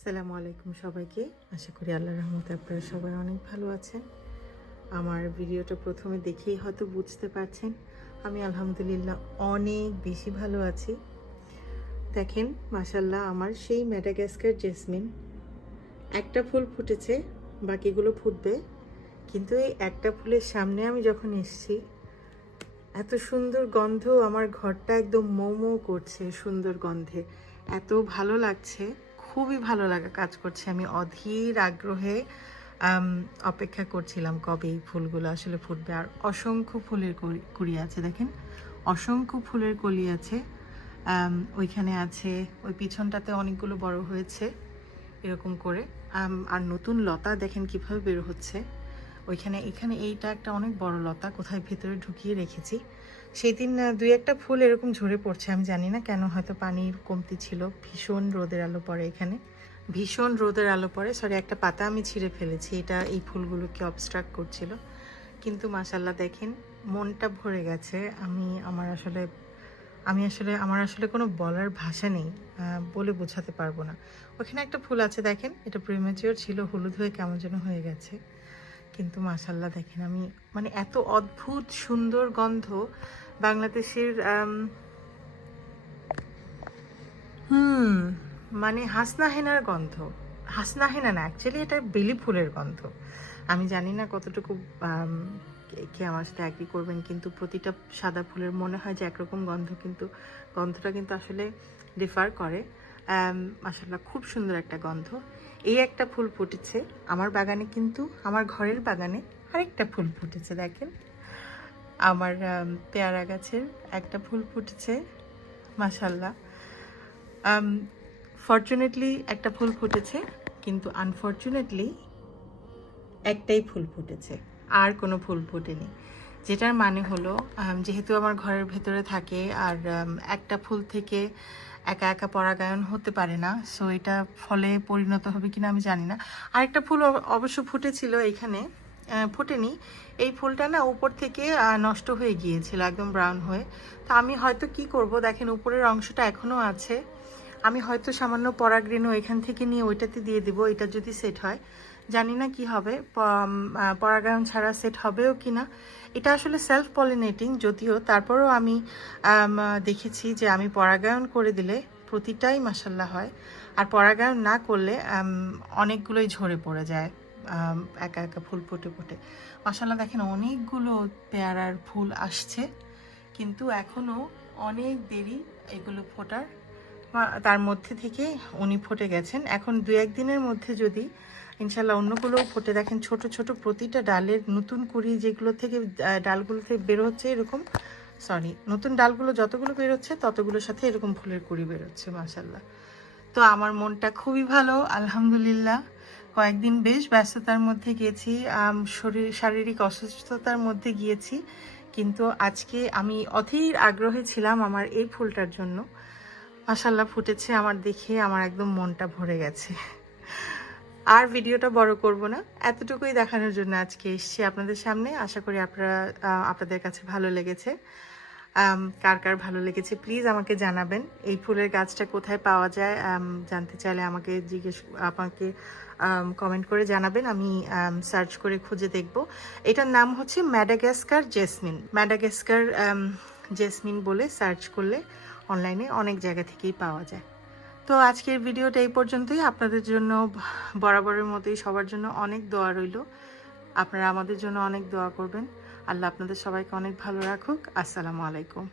আসসালামু আলাইকুম সবাইকে। আশা করি আল্লাহ রহমতে আপনারা সবাই অনেক ভালো আছেন। আমার ভিডিওটা প্রথমে দেখেই হয়তো বুঝতে পারছেন, আমি আলহামদুলিল্লাহ অনেক বেশি ভালো আছি। দেখেন মাসাল্লাহ আমার সেই ম্যাডাগাস্কার জেসমিন। একটা ফুল ফুটেছে, বাকিগুলো ফুটবে। কিন্তু এই একটা ফুলের সামনে আমি যখন এসছি, এত সুন্দর গন্ধ, আমার ঘরটা একদম মোমো করছে সুন্দর গন্ধে। এত ভালো লাগছে। খুবই ভালো লাগা কাজ করছে। আমি অধীর আগ্রহে অপেক্ষা করছিলাম কবে এই ফুলগুলো আসলে ফুটবে। আর অসংখ্য ফুলের কুড়ি আছে দেখেন। অসংখ্য ফুলের কলি আছে। ওইখানে আছে, ওই পিছনটাতে অনেকগুলো বড় হয়েছে, এরকম করে। আর নতুন লতা দেখেন কীভাবে বের হচ্ছে। ওইখানে, এখানে এইটা একটা অনেক বড় লতা, কোথায় ভেতরে ঢুকিয়ে রেখেছি। সেই দিন দুই একটা ফুল এরকম ঝরে পড়ছে, আমি জানি না কেন, হয়তো পানির কমতি ছিল। ভীষণ রোদের আলো পড়ে এখানে। ভীষণ রোদের আলো পড়ে। সরি একটা পাতা আমি ছিঁড়ে ফেলেছি। এটা, এই ফুলগুলোকে অবস্ট্রাক্ট করছিল। কিন্তু মাসাল্লাহ দেখেন, মনটা ভরে গেছে। আমি, আমার আসলে, আমি আসলে, আমার আসলে কোনো বলার ভাষা নেই বলে বোঝাতে পারব না। ওখানে একটা ফুল আছে, দেখেন। এটা প্রিমেচিওর ছিল, হলুদ হয়ে কেমন যেন হয়ে গেছে। কিন্তু মাসাল্লাহ দেখেন আমি মানে এত অদ্ভুত সুন্দর গন্ধ বাংলাদেশের হুম মানে হাসনা হেনার গন্ধ। হাসনা হেনা না অ্যাকচুয়ালি এটা বেলি ফুলের গন্ধ। আমি জানি না কতটুকু কে- আমার সাথে একই করবেন, কিন্তু প্রতিটা সাদা ফুলের মনে হয় যে একরকম গন্ধ, কিন্তু গন্ধটা কিন্তু আসলে ডিফার করে। মাসাল্লাহ খুব সুন্দর একটা গন্ধ। এই একটা ফুল ফুটেছে, আমার বাগানে কিন্তু, আমার ঘরের বাগানে আরেকটা ফুল ফুটেছে, দেখেন। আমার পেয়ারা গাছের একটা ফুল ফুটেছে মাসাল্লাহ ফর্চুনেটলি একটা ফুল ফুটেছে, কিন্তু আনফর্চুনেটলি একটাই ফুল ফুটেছে, আর কোনো ফুল ফোটেনি। যেটার মানে হলো যেহেতু আমার ঘরের ভেতরে থাকে, আর একটা ফুল থেকে একা একা পরাগায়ন হতে পারে না। সো এটা ফলে পরিণত হবে কিনা আমি জানি না। আরেকটা ফুল অব- অবশ্য ফুটেছিল এখানে ফোটেনি। এই ফুলটা না উপর থেকে নষ্ট হয়ে গিয়েছিল, একদম ব্রাউন হয়ে। তো আমি হয়তো কি করব? দেখেন, উপরের অংশটা এখনও আছে। আমি হয়তো সামান্য পরাগরেণু এখান থেকে নিয়ে ওইটাতে দিয়ে দিব, এটা যদি সেট হয়। জানি না কি হবে পরাগায়ন ছাড়া সেট হবেও কি না। এটা আসলে সেলফ পলিনেটিং যদিও তারপরেও আমি দেখেছি যে আমি পরাগায়ন করে দিলে প্রতিটাই মাসাল্লাহ হয়। আর পরাগায়ন না করলে অনেকগুলোই ঝরে পড়ে যায় একা একা ফুল ফুটে ফুটে। মাসাল্লাহ দেখেন অনেকগুলো পেয়ারার ফুল আসছে, কিন্তু এখনও অনেক দেরি এগুলো ফোটার তার মধ্যে থেকে উনি ফুটে গেছেন। এখন দু একদিনের মধ্যে যদি ইনশাল্লাহ অন্যগুলোও ফুটে, দেখেন ছোট ছোট প্রতিটা ডালের নতুন কুড়ি যেগুলো থেকে ডালগুলো থেকে বের হচ্ছে এরকম সরি নতুন ডালগুলো যতগুলো বেরোচ্ছে ততগুলোর সাথে এরকম ফুলের কুড়ি বেরোচ্ছে মাসাল্লাহ তো আমার মনটা খুবই ভালো, আলহামদুলিল্লাহ। কয়েকদিন বেশ ব্যস্ততার মধ্যে গিয়েছি শরীর, শারীরিক অসুস্থতার মধ্যে গিয়েছি, কিন্তু আজকে আমি অধীর আগ্রহে ছিলাম আমার এই ফুলটার জন্য। মাসাল্লাহ ফুটেছে আমার দেখে আমার একদম মনটা ভরে গেছে। আর ভিডিওটা বড় করব না, এতটুকুই দেখানোর জন্য আজকে এসেছি আপনাদের সামনে। আশা করি আপনারা আপনাদের কাছে ভালো লেগেছে। কার কার ভালো লেগেছে প্লিজ আমাকে জানাবেন। এই ফুলের গাছটা কোথায় পাওয়া যায় জানতে চাইলে আমাকে জিজ্ঞেস, আমাকে কমেন্ট করে জানাবেন। আমি সার্চ করে খুঁজে দেখব। এটার নাম হচ্ছে ম্যাডাগাস্কার জেসমিন। ম্যাডাগাস্কার জেসমিন বলে সার্চ করলে অনলাইনে অনেক জায়গা থেকেই পাওয়া যায়। তো আজকের ভিডিওটা এই পর্যন্তই। আপনাদের জন্য বরাবরের মতোই সবার জন্য অনেক দোয়া রইল। আপনারা আমাদের জন্য অনেক দোয়া করবেন। আল্লাহ আপনাদের সবাইকে অনেক ভালো রাখুক। আসসালামু আলাইকুম।